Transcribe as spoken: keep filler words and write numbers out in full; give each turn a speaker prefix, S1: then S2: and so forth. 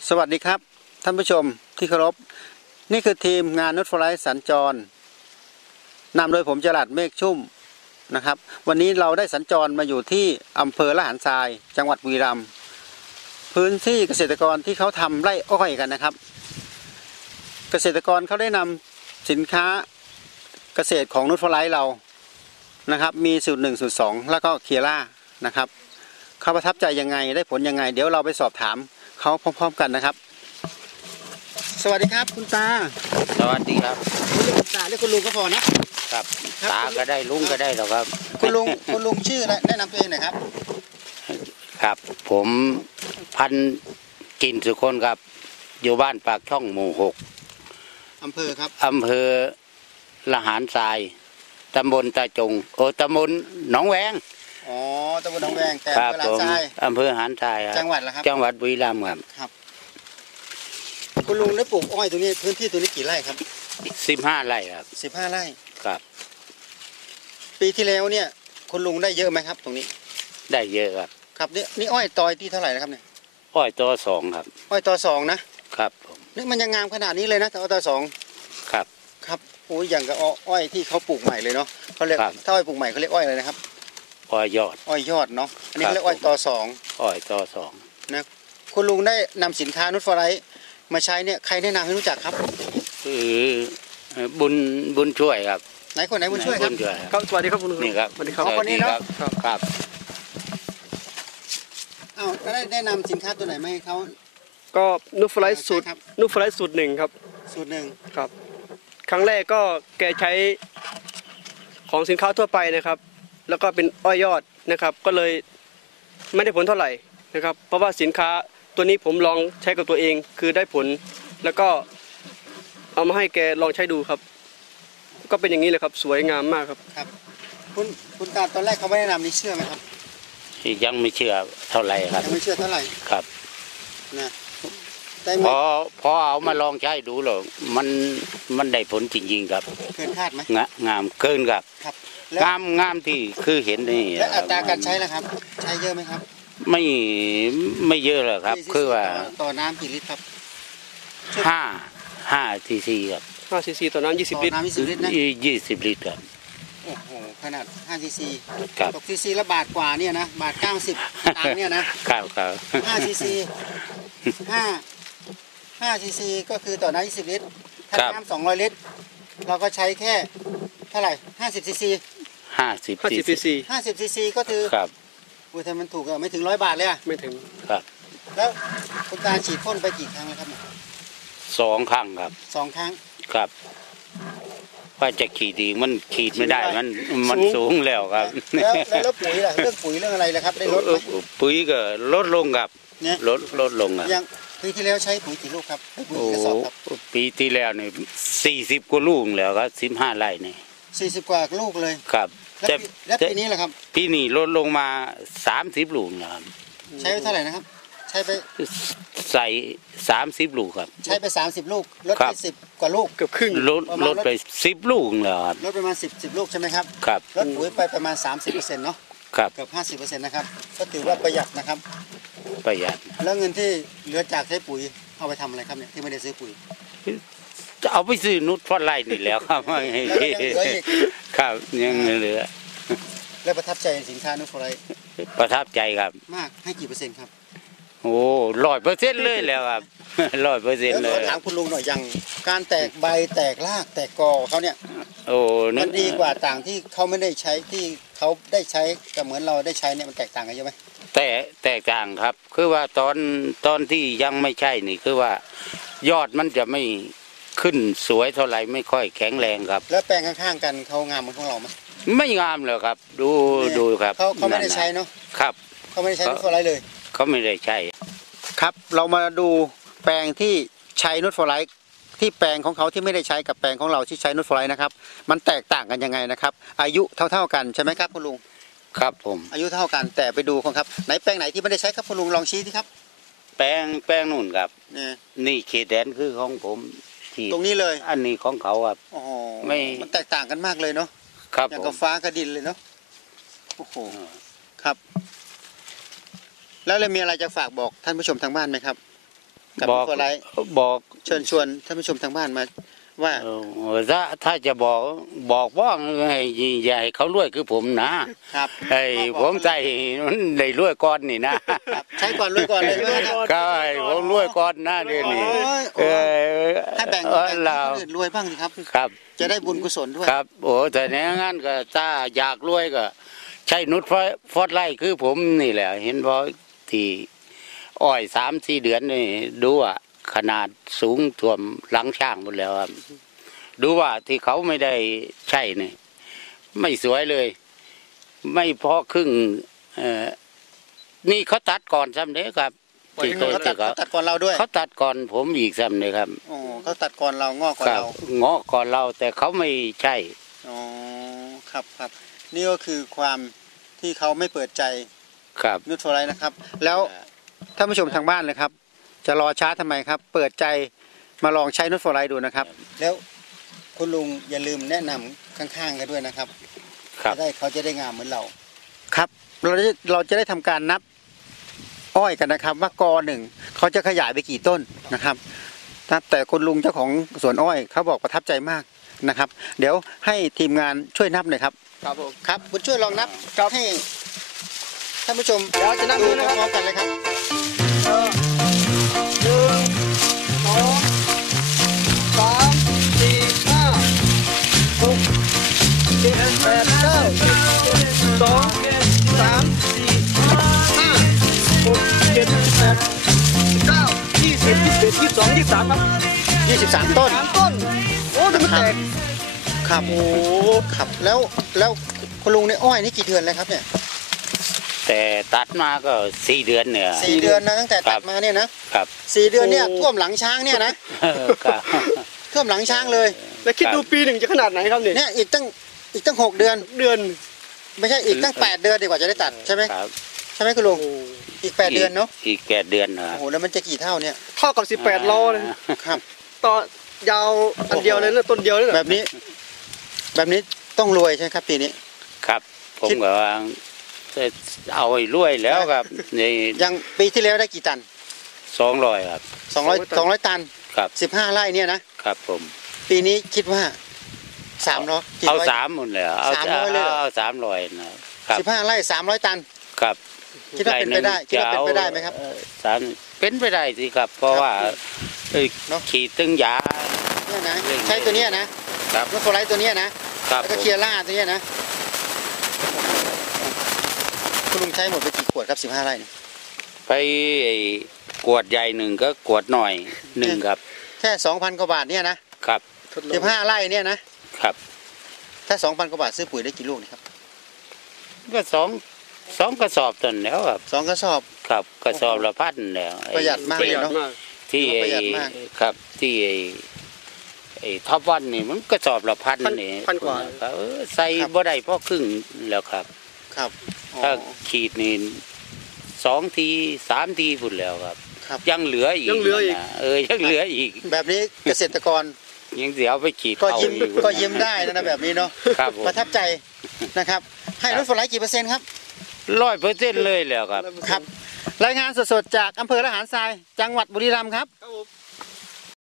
S1: สวัสดีครับท่านผู้ชมที่เคารพนี่คือทีมงานนุชฟลายสัญจรนำโดยผมจรัสเมฆชุ่มนะครับวันนี้เราได้สัญจรมาอยู่ที่อำเภอละหารทรายจังหวัดบุรีรัมย์พื้นที่เกษตรกรที่เขาทำไร่อ้อยกันนะครับเกษตรกรเขาได้นำสินค้าเกษตรของนุชฟลายเรานะครับมีสูตรหนึ่งสูตรสองแล้วก็เคียร่านะครับเขาประทับใจยังไงได้ผลยังไงเดี๋ยวเราไปสอบถามเขาพร้อมๆกันนะครับสวัสดีครับคุณตา
S2: สวัสดีครับ
S1: เรียกคุณตาเรียกคุณลุงก็พอนะครับ
S2: ตาก็ได้ลุงก็ได้หรอกครับ
S1: คุณลุงคุณลุงชื่ออะไรแนะนำตัวเองหน่อยครับ
S2: ครับผมพันกินสุคนครับอยู่บ้านปากช่องหมู่หก
S1: อำเภอครับ
S2: อำเภอละหารทรายตำบลตาจงโอ้ตำบลหนองแวง
S1: อ๋อตำบลหนองแวงแต่อำเภอละหารทราย
S2: อำเภอหารทราย
S1: จังหวัดละครับ
S2: จังหวัดบุรีรัมย์ครับ
S1: ครับคุณลุงได้ปลูกอ้อยตรงนี้พื้นที่ตรงนี้กี่ไร่ครับ
S2: สิบห้าไร่ครับ
S1: สิบห้าไร่
S2: ครับ
S1: ปีที่แล้วเนี่ยคุณลุงได้เยอะไหมครับตรงนี้
S2: ได้เยอะครับ
S1: ครับนี่นี่อ้อยตอยที่เท่าไหร่นะครับเนี่ย
S2: อ้อยตัวสองครับ
S1: อ้อยตอสองนะครับ
S2: ผม
S1: นี่มันยังงามขนาดนี้เลยนะอ้อยตอสอง
S2: ครับ
S1: ครับโอ้ยอย่างกับอ้อยที่เขาปลูกใหม่เลยเนาะเขาเรียกถ้าอ้อยปลูกใหม่เขาเรียกอ้อยอะไรนะครับ
S2: อ้อยยอด
S1: อ้อยยอดเนาะอันนี้เขาเรียกอ้อยตอสอง
S2: อ้อยตอสอง
S1: นะคุณลุงได้นำสินค้านุชฟลายมาใช้เนี่ยใครแนะนำให้รู้จักครับ
S2: คือบุญบุญช่วยครับ
S1: ไหนคนไหนบุญช่วยครับ
S3: ครับสวัสดีครับคุณลุง
S2: นี่ครับ
S3: สวัสดีครับ
S1: คนนี้เนาะ
S2: ครับ
S1: อ้าวได้ได้นำสินค้าตัวไหนมาให้เขา
S3: ก็นุชฟลายสูตรนุชฟลายสูตรหนึ่งครับ
S1: สูตรหนึ่ง
S3: ครับครั้งแรกก็แกใช้ของสินค้าทั่วไปนะครับแล้วก็เป็นอ้อยยอดนะครับก็เลยไม่ได้ผลเท่าไหร่นะครับเพราะว่าสินค้าตัวนี้ผมลองใช้กับตัวเองคือได้ผลแล้วก็เอามาให้แกลองใช้ดูครับก็เป็นอย่างนี้เลยครับสวยงามมากครับ
S1: ครับคุณคุณตาตอนแรกเขาไม่ได้นำนี่เชื่อไหมครับ
S2: ยังไม่เชื่อเท่าไหร่ครับ
S1: ยังไม่เชื่อเท่าไหร่
S2: ครับ
S1: นะ
S2: พอพอเอามาลองใช้ดูหรอมันมันได้ผลจริงๆครับ
S1: เกินคาดไหม
S2: งามเกินครับ
S1: ครับ
S2: งามงามที่คือเห็นนี่
S1: และอัตราการใช้ล่ะครับใช้เยอะไหมครับ
S2: ไม่ไม่เยอะหรอกครับคือว่า
S1: ต่อน้ำกี่ลิตรครับ
S2: ห้าห้าซีซีครับ
S3: ห้าซีซีต่อน้ำยี่สิบลิตร
S1: น้ำยี่สิบลิตรนะ
S2: ยี่สิบลิตรครับ
S1: โอ้โหขนาดห้าซีซี
S2: ครับ
S1: ตกซีซีละบาทกว่าเนี่ยนะบาทเก้าสิบตังค์เนี่ยนะครับ
S2: ครับ
S1: ห้าซีซีห้าห้าซีซีก็คือต่อน้ำยี่สิบลิตรถ้าน้ำสองร้อยลิตรเราก็ใช้แค่เท่าไหร่ห้าสิบซีซี
S2: ห้าสิบ
S3: ซีซี
S1: ห้าสิบซีซีก็คือ
S2: ครับ
S1: อุ้ยถ้ามันถูกก็ไม่ถึงร้อยบาทเลยอะ
S3: ไม่ถึง
S2: ครับ
S1: แล้วคุณตาฉีดพ่นไปกี่ครั้งแล้วครับ
S2: สองครั้งครับ
S1: สองครั้ง
S2: ครับว่าจะขีดดีมันขีดไม่ได้มันมันสูงแล้วครับ
S1: แล้วแล้วปุ๋ยล่ะเรื่องปุ๋ยเรื่องอะไรล่ะครับได้ลดไหม
S2: ปุ๋ยก็ลดลงครับลดลดลงอ่ะ
S1: ยังปีที่แล้วใช้ปุ๋ยกี่ลูกครับปุ๋ยกี่กระสอบครับ
S2: ปีที่แล้วนี่สี่สิบกว่าลูกแล้วครับสิบห้าไร่นี่
S1: สี่สิบกว่าลูกเลย
S2: ครับ
S1: แล้วปีนี้ล่ะครับ
S2: ปีนี้ลดลงมาสามสิบลูกนะครับ
S1: ใช้ไปเท่าไหร่นะครับใช้ไป
S2: ใส่สามสิบลูกครับ
S1: ใช้ไปสามสิบลูกลดไปสิบกว่าลูก
S3: เกือบครึ่ง
S2: ลดลดไปสิบลูกแล้วครับ
S1: ลดประมาณสิบสิบลูกใช่ไหมครับ
S2: ครับ
S1: ลดปุ๋ยไปประมาณสามสิบเปอร์เซ็นต์เนาะ
S2: ครับ
S1: เกือบห้าสิบเปอร์เซ็นต์นะครับก็ถือว่าประหยัดนะครับ
S2: ประหยัด
S1: แล้วเงินที่เหลือจากใช้ปุ๋ยเอาไปทำอะไรครับเนี่ยที่ไม่ได้ซื้อปุ๋ย
S2: จะเอาไปซื้อนุชฟลายนี่แล้วครับครับยังเหลือ
S1: แล้วประทับใจสินค้านุชฟลาย
S2: ประทับใจครับ
S1: มากให้กี่เปอร์เซ็นต์ครับ
S2: โอ้ร้อยเปอร์เซ็นต์เลยแล้วครับร้อยเปอร์เซ็นต์เลย
S1: ถามคุณลุงหน่อยอย่างการแตกใบแตกรากแตกกอเขาเนี่ย
S2: โอ้
S1: มันดีกว่าต่างที่เขาไม่ได้ใช้ที่เขาได้ใช้กับเหมือนเราได้ใช้เนี่ยมันแตกต่างกันเยอะไหม
S2: แต่แตกต่างครับคือว่าตอนตอนที่ยังไม่ใช่นี่คือว่ายอดมันจะไม่ขึ้นสวยเท่าไหร่ไม่ค่อยแข็งแรงครับ
S1: แล้วแปลงข้างๆกันเขางามเหมือนของเราไหม
S2: ไม่งามเลยครับดูดูครับ
S1: เขาเขาไม่ได้ใช้เนาะ
S2: ครับ
S1: เขาไม่ได้ใช้นุชฟลายเลย
S2: เขาไม่ได้ใช้
S1: ครับเรามาดูแปลงที่ใช้นุชฟลายที่แปลงของเขาที่ไม่ได้ใช้กับแปลงของเราที่ใช้นุชฟลายนะครับมันแตกต่างกันยังไงนะครับอายุเท่าๆกันใช่ไหมครับคุณลุง
S2: ครับผม
S1: อายุเท่ากันแต่ไปดูกันครับไหนแปลงไหนที่ไม่ได้ใช้ครับคุณลุงลองชี้ที่ครับ
S2: แปลงแปลงนู่นครับนี่เขตแดนคือของผมที่
S1: ตรงนี้เลย
S2: อันนี้ของเขาครับ
S1: อ๋อไม่มันแตกต่างกันมากเลยเนาะ
S2: ครับ
S1: อย่างกับฟ้ากับดินเลยเนาะโอ้โหครับแล้วเลยมีอะไรจะฝากบอกท่านผู้ชมทางบ้านไหมครับกับ
S2: บอก
S1: โฟไลท์
S2: บอก
S1: เชิญชวนท่านผู้ชมทางบ้านมาว่า
S2: เออถ้าถ้าจะบอกบอกว่าให้ใหญ่เขารวยคือผมนะครับ ไอ้ผมใจมันได้รวยก่อนนี่นะครับ
S1: ใช้ก่อนรวยก่อนเลยใช่ไหมครับ
S2: ก็ให้ผมรวยก่อนนะเดี๋ยวนี้
S1: โอ้ย
S2: เออ
S1: ให้แบ่ง
S2: เออ
S1: แบ่ง
S2: เรา
S1: ให้คนอื่นรวยบ้างสิครับ
S2: ครับ
S1: จะได้บุญกุศลด้วย
S2: ครับโอ้แต่ในงั้นก็ถ้าอยากรวยก็ใช่นุชฟอดไล่คือผมนี่แหละ เห็นว่าที่อ้อยสามสี่เดือนนี่ดูว่าขนาดสูงท่วมหลังช่างหมดแล้วครับดูว่าที่เขาไม่ได้ใช่นี่ไม่สวยเลย ไม่พอครึ่งเอ่อนี่เขาตัดก่อนซ้ำเด้ครับที่เคย
S1: เขาตัด
S2: ที่เขา
S1: เขาตัดก่อนเราด้วย
S2: เขาตัดก่อนผมอีกซ้ำเลยครับ
S1: โอ้เขาตัดก่อนเรางอกก่อน
S2: ครับ
S1: เรา
S2: เงาะก่อนเราแต่เขาไม่ใช่
S1: อ๋อครับครับนี่ก็คือความที่เขาไม่เปิดใจ
S2: ครับ
S1: นุชโฟไลท์นะครับ แล้วท่านผู้ชมทางบ้านเลยครับ จะรอช้าทำไมครับ เปิดใจมาลองใช้นุชโฟไลท์ดูนะครับ แล้วคุณลุงอย่าลืมแนะนำข้างๆกันด้วยนะครับ
S2: ครับ
S1: จะได้เขาจะได้งามเหมือนเรา ครับ เราจะเราจะได้ทำการนับอ้อยกันนะครับ ว่ากอหนึ่งเขาจะขยายไปกี่ต้นนะครับนะแต่คุณลุงเจ้าของสวนอ้อยเขาบอกประทับใจมากนะครับ เดี๋ยวให้ทีมงานช่วยนับหน่อยครับ
S3: ครับผม
S1: ครับคุณช่วยลองนับ
S3: ครับ
S1: ให้ท่านผู้ชม
S3: เดี๋ยวจะนับ
S1: ดู
S3: ดูนะครับ
S1: พร้อมๆกันเลยครับ
S3: เออหนึ่งสองสามสี่ห้าหกเจ็ดแปดเก้าสองสามสี่ห้าหกเจ็ดแปดเก้ายี่สิบยี่สิบเอ็ดยี่สิบสองยี่สิบสามครับ
S1: ยี่สิบสามต้น
S3: สามต้นโอ้ดูมันแตก
S1: ครับโอ้ครับแล้วแล้วคุณลุงในอ้อยนี่กี่เดือนแล้วครับเนี่ย
S2: แต่ตัดมาก็สี่เดือนเนี่ย
S1: สี่เดือนนะตั้งแต่
S2: ครั
S1: ตั
S2: บ
S1: ดมาเนี่ยนะครับ สี่เดือนเนี่ยท่วมหลังช้างเนี่ยนะ
S2: ครับ
S1: ท่วมหลังช้างเลย
S3: แล้วคิดดูปีหนึ่งจะขนาดไหนครับเนี่ย
S1: เนี่ยอีกตั้งอีกตั้งหกเดือน
S3: เดือน
S1: ไม่ใช่อีกตั้งแปดเดือนดีกว่าจะได้ตัดใช่ไหม
S2: ครับ
S1: ใช่ไหมคุณลุงอีกแปดเดือนเนาะ
S2: อีกแปดเดือนนะ
S1: โอ้โหแล้วมันจะกี่เท่าเนี่ย
S3: เท่ากับสิบแปดโลเลย
S1: ครับ
S3: ต่อยาวอันเดียวเลยนะต้นเดียวเลยนะ
S1: แบบนี้ แบบนี้ต้องรวยใช่ไหมครับปีนี้
S2: ครับ ผม
S1: คิด
S2: ก็ว่าจะเอาไอ้รวยแล้วครับนี่
S1: ยังปีที่แล้วได้กี่ตัน
S2: สองร้อยครับ
S1: สองร้อยสองร้อยตัน
S2: ครับ
S1: สิบห้าไร่เนี่ยนะครับ
S2: ผม
S1: ปีนี้คิดว่าสามร้อยกี่
S2: เอา
S1: ร้อย
S2: สามหมดเลยเอา
S1: สามร้อยเลยเหรอ
S2: เอาสามร้อยนะครับ
S1: สิบห้าไร่สามร้อยตัน
S2: ครับ
S1: คิดว่าเป็นไปได้คิดว่าเป็นไปได้ไหมครับ
S2: เอ่อสามเป็นไปได้สิครับ เพราะว่าเอ้ย
S1: เนอะ
S2: ขีดตึงยา
S1: เนี่ยนะใช้ตัวเนี้ยนะครับ รถโฟไลท์ตัวเนี้ยนะครับ แล้วก็
S2: ผม
S1: เคียร่าตัวเนี้ยนะคุณลุงใช้หมดไปกี่ขวดครับสิบห้าไร่เนี่ย
S2: ไปไอ้กวดใหญ่หนึ่งก็กวดหน่อยหนึ่งครับ
S1: แค่สองพันกว่าบาทเนี่ยนะครับ
S3: ทดลอ
S1: สิ
S3: ง
S1: บห้าไร่เนี่ยนะครับ ถ้าสองพันกว่าบาทซื้อปุ๋ยได้กี่ลูกนี่ครับ
S2: ก็สองสองกระสอบตนแล้วครับ
S1: สองกระสอบ
S2: ครับกระสอบละพันแล้วไอ้
S1: ประหยัดมาก
S3: ประ
S1: เล
S3: หยั
S1: ย
S3: ด
S1: เนาะ
S3: มาก
S2: ที่
S1: ประหยั
S2: ไอ้
S1: ดมาก
S2: ครับที่ไอ้ไอ้ท็อปวันนี่มันกระสอบละพัน
S3: พัน
S2: นี่
S3: พันกว่า
S2: ครับเออใส่บ่ได้พอครึ่งแล้วครับ
S1: ครับอ๋อ
S2: ถ้าขีดนี่สองทีสามทีพุ่นแล้วครับ
S1: ครับ
S2: ยังเหลืออีก
S3: ยังเหลืออีก
S2: นะเออยังเหลืออีก
S1: แบบนี้เกษตรกร
S2: ยังเสียเอาไปขีด
S1: ก็
S2: เอา
S1: ยิ้ม
S2: อี
S1: ก็ยิ้มได้นะนะแบบนี้เนาะ
S2: ครับผม
S1: ประทับใจนะครับ ให้รถโฟไลท์กี่เปอร์เซ็นต์ครับ
S2: ร้อยเปอร์เซ็นต์เลยแล้วครับ
S1: ครับ รายงานสดๆจากอำเภอละหารทราย จังหวัดบุรีรัมย์ครับ
S3: ครับผม